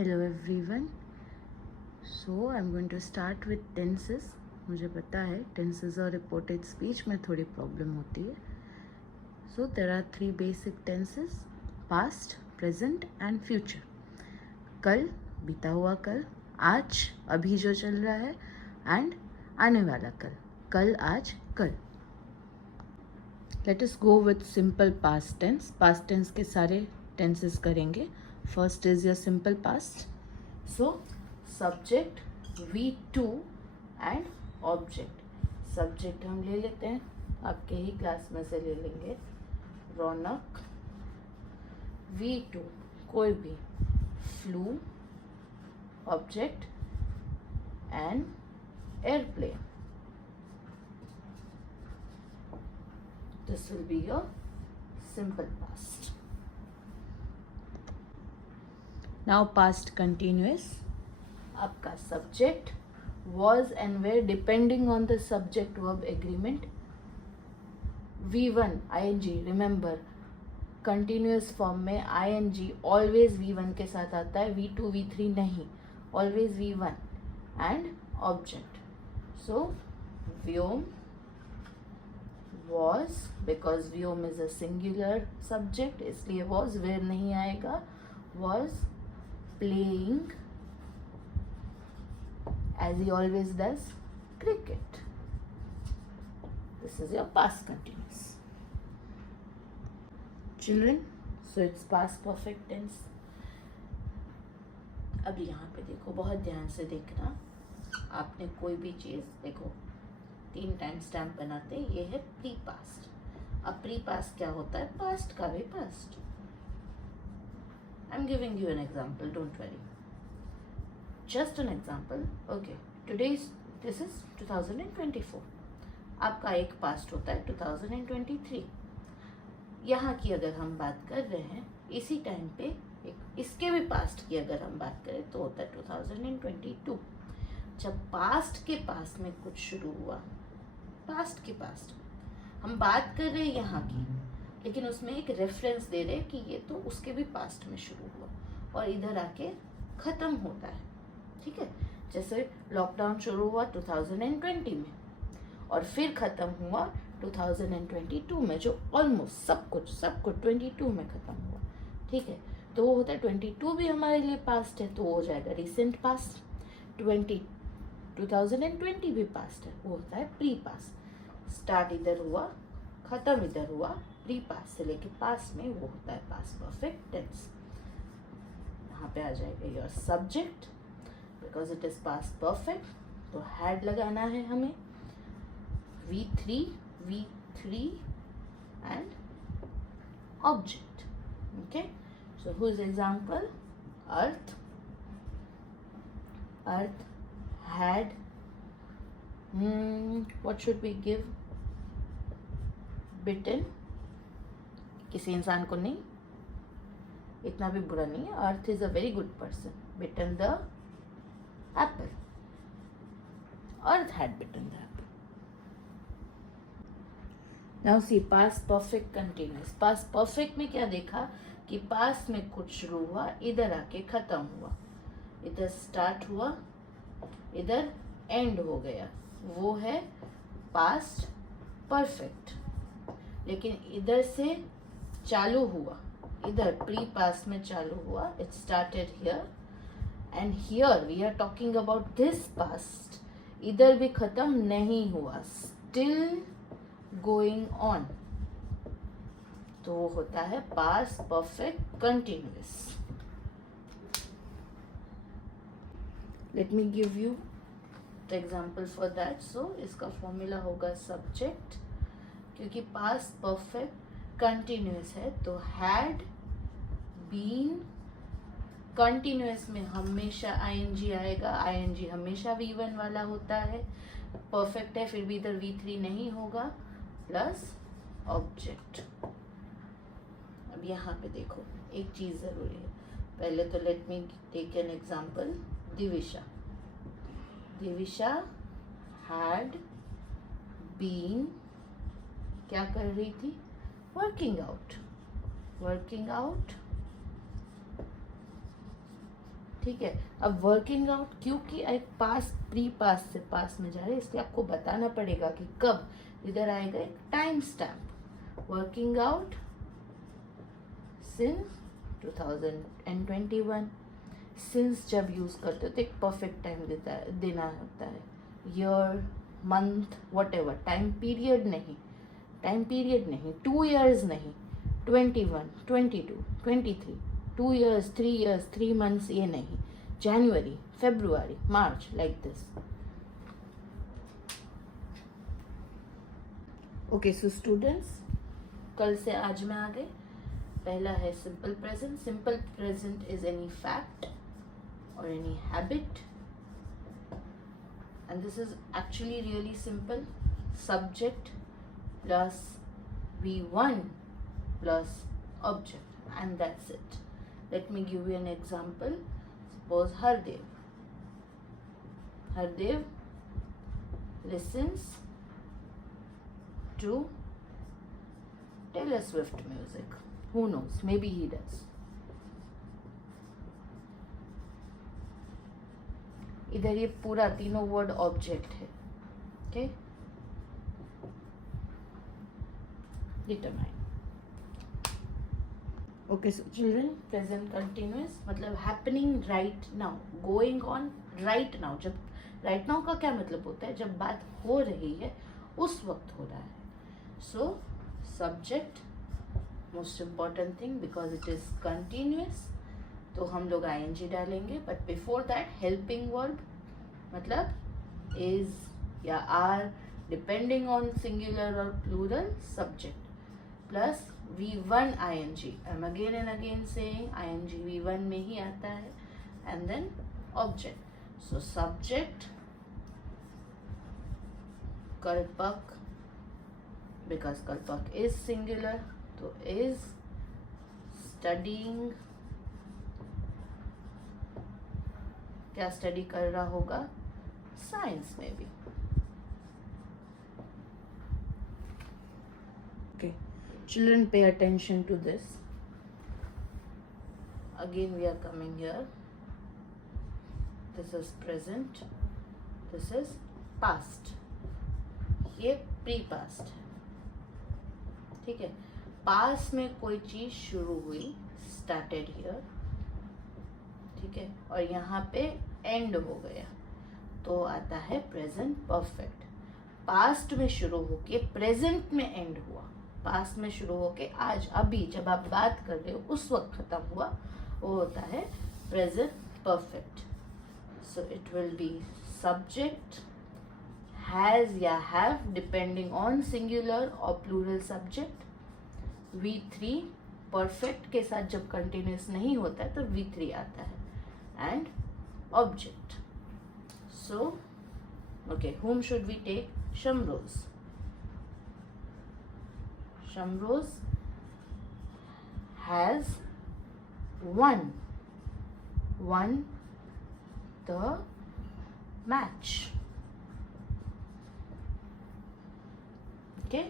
Hello everyone. So I'm going to start with tenses. मुझे पता है tenses और reported speech में थोड़ी प्रॉब्लम होती है. So there are three basic tenses: past, present and future. कल, बीता हुआ कल, आज, अभी जो चल रहा है, and आने वाला कल, कल, आज, कल. Let us go with simple past tense. Past tense के सारे tenses करेंगे. First is your simple past. So subject, V2 and object. Subject हम ले लेते हैं, आपके ही क्लास में से ले लेंगे, रौनक. V2 कोई भी, flew, object and airplane. This will be your simple past. Now past continuous. आपका subject was and were depending on the subject verb agreement. V1 ing, remember continuous form में ing always V1 के साथ आता है, V2 V3 नहीं, always V1 and object. So Vyom was, because Vyom is a singular subject इसलिए was, where नहीं आएगा, was playing as he always does cricket. This is your past continuous. Children, so it's past perfect tense. अब यहाँ पे देखो, बहुत ध्यान से देखना. आपने कोई भी चीज़ देखो, 3 टाइम स्टैम्प बनाते, ये है प्री पास्ट. अब प्री पास्ट क्या होता है? पास्ट का भी past. I'm giving you an example, don't worry. Just an example. Okay, this is 2024. आपका एक पास्ट होता है 2023. यहाँ की अगर हम बात कर रहे हैं, इसी टाइम पे इसके भी पास्ट की अगर हम बात करें तो होता है 2022. जब पास्ट के पास में कुछ शुरू हुआ, पास्ट के पास्ट हम बात कर रहे हैं यहाँ की, लेकिन उसमें एक रेफरेंस दे रहे हैं कि ये तो उसके भी पास्ट में शुरू हुआ और इधर आके ख़त्म होता है. ठीक है, जैसे लॉकडाउन शुरू हुआ 2020 में और फिर ख़त्म हुआ 2022 में, जो ऑलमोस्ट सब कुछ 22 में ख़त्म हुआ. ठीक है, तो वो होता है 22 भी हमारे लिए पास्ट है, तो वो हो जाएगा रिसेंट पास्ट. 2020 भी पास्ट है, वो होता है प्री पास्ट. स्टार्ट इधर हुआ, ख़त्म इधर हुआ, प्री पास्ट से लेके पास्ट में वो होता है पास्ट परफेक्ट टेंस. यहाँ पे आ जाएगा your subject, because it is past perfect, तो हैड लगाना है हमें. V3 and object. Okay, so whose example? Arth had, what should we give? Bitten. किसी इंसान को नहीं, इतना भी बुरा नहीं है. Arth is a very good person. Bitten the apple. Arth had bitten the apple. Now see past perfect continuous. Past perfect में क्या देखा कि पास्ट में कुछ शुरू हुआ, इधर आके खत्म हुआ, इधर स्टार्ट हुआ, इधर एंड हो गया, वो है पास्ट परफेक्ट. लेकिन इधर से चालू हुआ, इधर प्री पास्ट में चालू हुआ, it started here and here we are talking about this past. इधर भी खत्म नहीं हुआ, स्टिल गोइंग ऑन, तो वो होता है past perfect continuous. Let me give you the example for that. So इसका फॉर्मूला होगा सब्जेक्ट, क्योंकि पास्ट परफेक्ट कंटिन्यूअस है तो हैड बीन. कंटिन्यूअस में हमेशा ing आएगा, ing हमेशा V1 वाला होता है. परफेक्ट है फिर भी इधर V3 नहीं होगा, प्लस ऑब्जेक्ट. अब यहाँ पे देखो, एक चीज़ ज़रूरी है. पहले तो let me take an example. Divisha had been, क्या कर रही थी? Working out. ठीक है। अब वर्किंग आउट, क्योंकि एक पास प्री पास से पास में जा रहे हैं, इसलिए आपको बताना पड़ेगा कि कब। इधर आएगा एक time stamp, working out since 2021। Since जब यूज करते हो तो एक परफेक्ट टाइम देना होता है, year month what ever, time period नहीं, 2 years नहीं, 21 22 23, 2 years 3 years 3 months ये नहीं, January February March like this. Okay, so students, कल से आज में आ गए। पहला है simple present. Simple present is any fact or any habit, and this is actually really simple. Subject plus V1 plus object, and that's it. Let me give you an example. Suppose Hardev listens to Taylor Swift music. Who knows? Maybe he does. इधर ये पूरा तीनों word object है. Okay? Determine. Okay, so children, present continuous मतलब happening right now, going on right now. जब right now का क्या मतलब होता है? जब बात हो रही है उस वक्त हो रहा है. So subject most important thing because it is continuous, तो हम लोग ing डालेंगे. But before that helping verb मतलब is या are depending on singular or plural subject plus V1 ing. I'm again and again saying ing V1 में ही आता है, and then object. So subject Kalpak, because Kalpak is singular, तो is studying, क्या study कर रहा होगा? Science में भी. Okay. Children, pay attention to this. Again we are coming here. This is present, this is past, ये pre past है. ठीक है. पास में कोई चीज शुरू हुई, स्टार्टेड हियर, ठीक है, और यहाँ पे एंड हो गया, तो आता है प्रेजेंट परफेक्ट. पास्ट में शुरू होके प्रेजेंट में एंड हुआ, पास्ट में शुरू होके आज अभी जब आप बात कर रहे हो उस वक्त खत्म हुआ, वो होता है present perfect. So it will be subject has या हैव डिपेंडिंग ऑन सिंगुलर और प्लूरल सब्जेक्ट. V3 परफेक्ट के साथ जब कंटिन्यूस नहीं होता है तो V3 आता है, and object. So okay, whom should we take? Shamrose. Shamrose has won the match. Okay?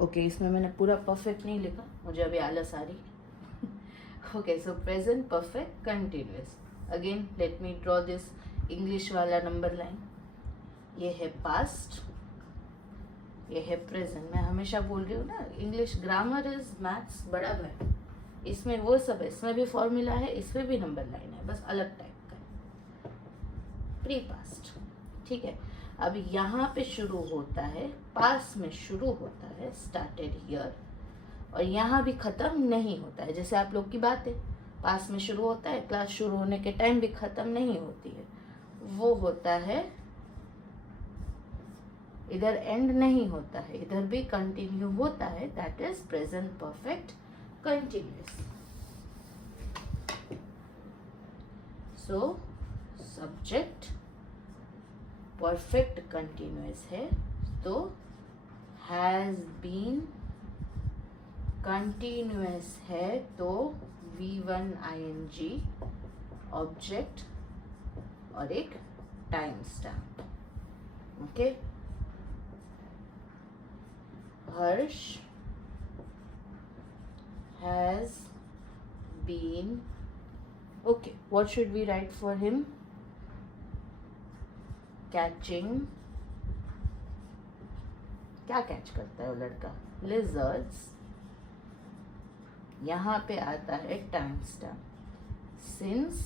Okay, इसमें मैंने पूरा परफेक्ट नहीं लिखा, मुझे अभी आलस आ रही. Okay, so present perfect continuous. Again, let me draw this English वाला नंबर लाइन. ये है पास्ट, ये है प्रेजेंट. मैं हमेशा बोल रही हूँ ना, इंग्लिश ग्रामर इज मैथ्स बड़ा है. इसमें वो सब है, इसमें भी फॉर्मूला है, इसमें भी नंबर लाइन है, बस अलग टाइप का. प्री पास्ट, ठीक है. अब यहाँ पे शुरू होता है, पास में शुरू होता है, स्टार्टेड हियर, और यहाँ भी खत्म नहीं होता है. जैसे आप लोग की बात है, पास में शुरू होता है, क्लास शुरू होने के टाइम भी खत्म नहीं होती है, वो होता है. इधर एंड नहीं होता है, इधर भी कंटिन्यू होता है. That is present perfect continuous. So subject perfect continuous है, तो हैज बीन कंटिन्यूअस है, तो V1 ing ऑब्जेक्ट और एक time stamp. Okay. Harsh has been, okay, What should we write for him? Catching. क्या कैच करता है वो लड़का? Lizards. यहाँ पे आता है time stamp. Since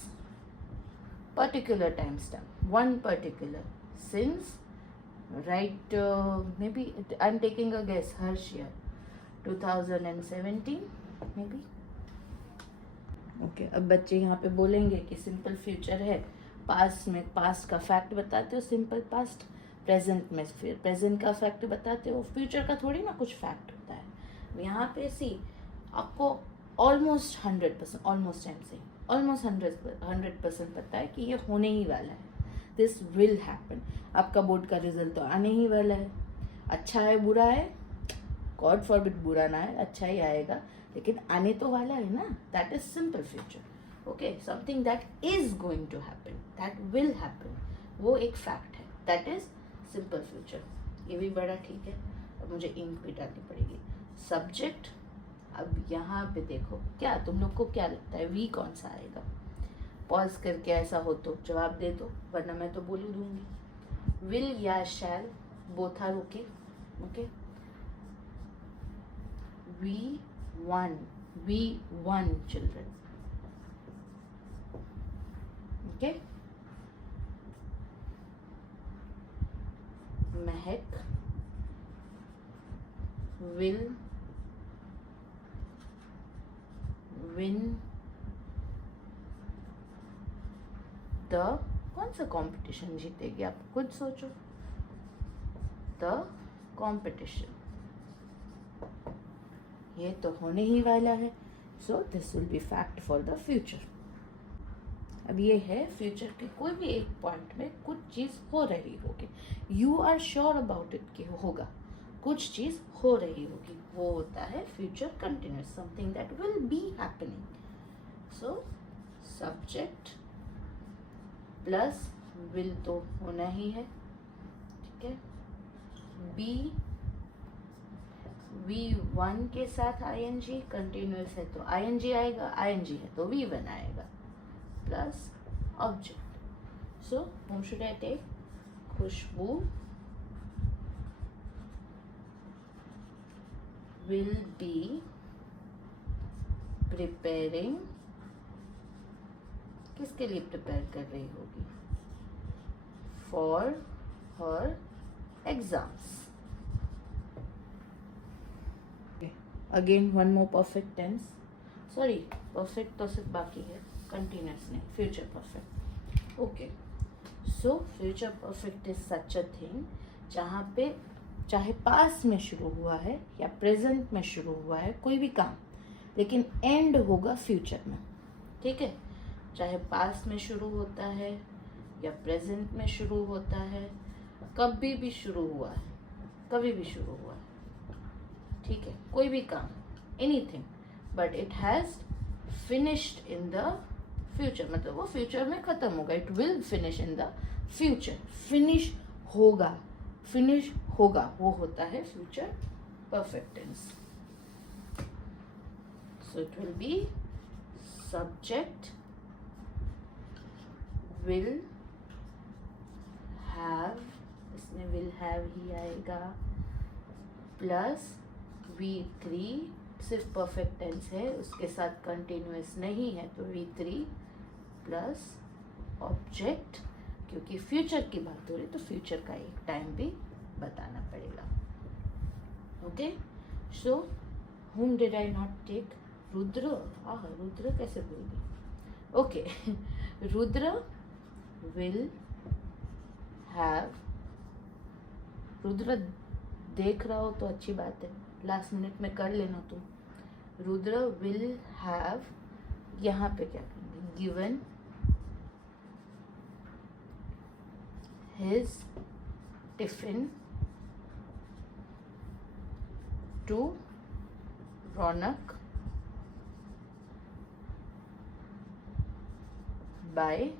particular time stamp, one particular. Since, right, maybe I'm taking a guess, Harsh year 2017 maybe. Okay, अब बच्चे यहाँ पे बोलेंगे कि सिंपल फ्यूचर है, पास्ट में पास्ट का फैक्ट बताते हो सिंपल पास्ट, प्रेजेंट में फिर प्रेजेंट का फैक्ट बताते हो, फ्यूचर का थोड़ी ना कुछ फैक्ट होता है. यहाँ पे सी आपको ऑलमोस्ट 100%, ऑलमोस्ट टाइम से ऑलमोस्ट 100% पता है कि ये होने ही वाला है. This will happen. आपका बोर्ड का रिजल्ट तो आने ही वाला है. अच्छा है बुरा है, गॉड फॉरबिड बुरा ना है, अच्छा ही आएगा, लेकिन आने तो वाला है ना. That is simple future. Okay, something that is going to happen, that will happen, वो एक फैक्ट है. That is simple future. ये भी बड़ा ठीक है. अब मुझे इंक भी डालनी पड़ेगी. सब्जेक्ट. अब यहाँ पे देखो, क्या तुम लोग को क्या लगता है वी कौन सा आएगा? पॉज करके ऐसा हो तो जवाब दे दो, वरना मैं तो बोल दूंगी. विल या shall, both are okay. Okay, we won children. Okay, Mehak will win the, कौन सा कंपटीशन जीतेगी? आप खुद सोचो. द कंपटीशन, ये तो होने ही वाला है. So this will be fact for the future. अब ये है फ्यूचर के कोई भी एक पॉइंट में कुछ चीज़ हो रही होगी, you are sure about it कि होगा, कुछ चीज़ हो रही होगी, वो होता है future continuous, something that will be happening. So subject plus will तो होना ही है. ठीक है. बी V1 के साथ ING, कंटिन्यूस है तो ING आएगा, ING है तो V1 आएगा, plus object. So whom should I take? Khushbu will be preparing. किसके लिए प्रिपेयर कर रही होगी? For her exams. Again one more perfect tense. Sorry, perfect तो सिर्फ बाकी है, कंटिन्यूस नहीं, future perfect. Okay, so future perfect is such a thing जहाँ पे चाहे पास्ट में शुरू हुआ है या प्रेजेंट में शुरू हुआ है कोई भी काम, लेकिन एंड होगा फ्यूचर में. ठीक है, चाहे पास्ट में शुरू होता है या प्रेजेंट में शुरू होता है, कभी भी शुरू हुआ है, कभी भी शुरू हुआ है. ठीक है, कोई भी काम, anything, but it has finished in the future, मतलब वो फ्यूचर में खत्म होगा. It will finish in the future. Finish होगा, फिनिश होगा, वो होता है future perfect tense. So it will be subject will have, इसमें विल हैव ही आएगा, प्लस V3, सिर्फ परफेक्ट टेंस है, उसके साथ कंटिन्यूस नहीं है तो V3 प्लस ऑब्जेक्ट, क्योंकि फ्यूचर की बात हो रही तो फ्यूचर का एक टाइम भी बताना पड़ेगा. Okay, so whom did I not take? Rudra. Rudra कैसे भूल गई? Okay, Rudra will have. Rudra देख रहा हो तो अच्छी बात है, लास्ट मिनट में कर लेना तुम. रुद्र विल हैव, यहाँ पे क्या करेंगे? Given his tiffin to Raunak by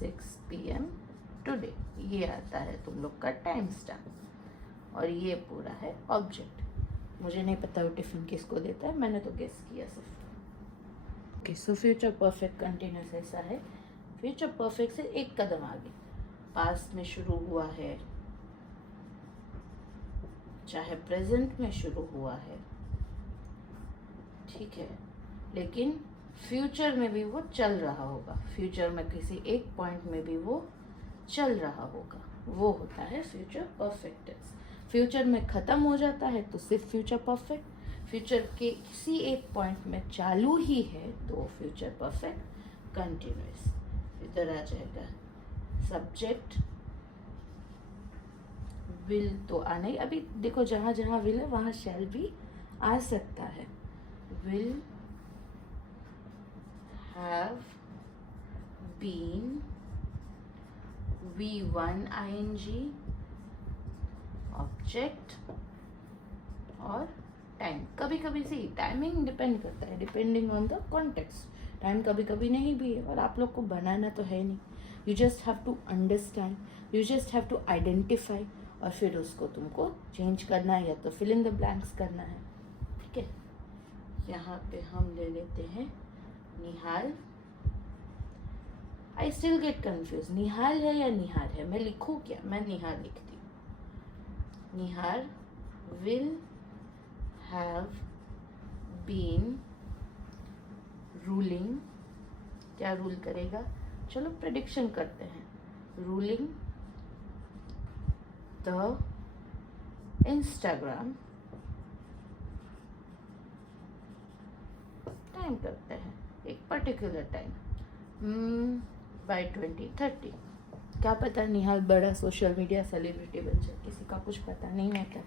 6 PM today. ये आता है तुम लोग का टाइम स्टैम्प, और ये पूरा है ऑब्जेक्ट. मुझे नहीं पता वो टिफिन किसको देता है, मैंने तो गेस किया सिर्फ. Okay, so future perfect continuous ऐसा है, फ्यूचर परफेक्ट से एक कदम आगे, पास्ट में शुरू हुआ है, चाहे प्रेजेंट में शुरू हुआ है, ठीक है, लेकिन फ्यूचर में भी वो चल रहा होगा, फ्यूचर में किसी एक पॉइंट में भी वो चल रहा होगा, वो होता है फ्यूचर परफेक्ट टेंस। फ्यूचर में ख़त्म हो जाता है तो सिर्फ फ्यूचर परफेक्ट, फ्यूचर के किसी एक पॉइंट में चालू ही है तो फ्यूचर परफेक्ट कंटिन्यूस। इधर आ जाएगा सब्जेक्ट, विल तो आना ही, अभी देखो जहाँ जहाँ विल है वहाँ शैल भी आ सकता है। Will have been, V1 ing, object और टाइम। कभी कभी सी टाइमिंग डिपेंड करता है, depending on the context, time कभी कभी नहीं भी है, और आप लोग को बनाना तो है नहीं, you just have to understand, you just have to identify, और फिर उसको तुमको चेंज करना है या तो फिल इन द ब्लैंक्स करना है, ठीक है। यहाँ पे हम ले लेते हैं निहाल। आई स्टिल गेट कन्फ्यूज, निहाल है या निहार है, मैं लिखूँ क्या, मैं निहार लिखती हूँ। निहार विल हैव बीन रूलिंग, क्या रूल करेगा, चलो प्रेडिक्शन करते हैं, रूलिंग द इंस्टाग्राम, टाइम करते हैं एक पर्टिकुलर टाइम, बाय 2030। क्या पता निहाल बड़ा सोशल मीडिया सेलिब्रिटी बन जाए, किसी का कुछ पता नहीं होता।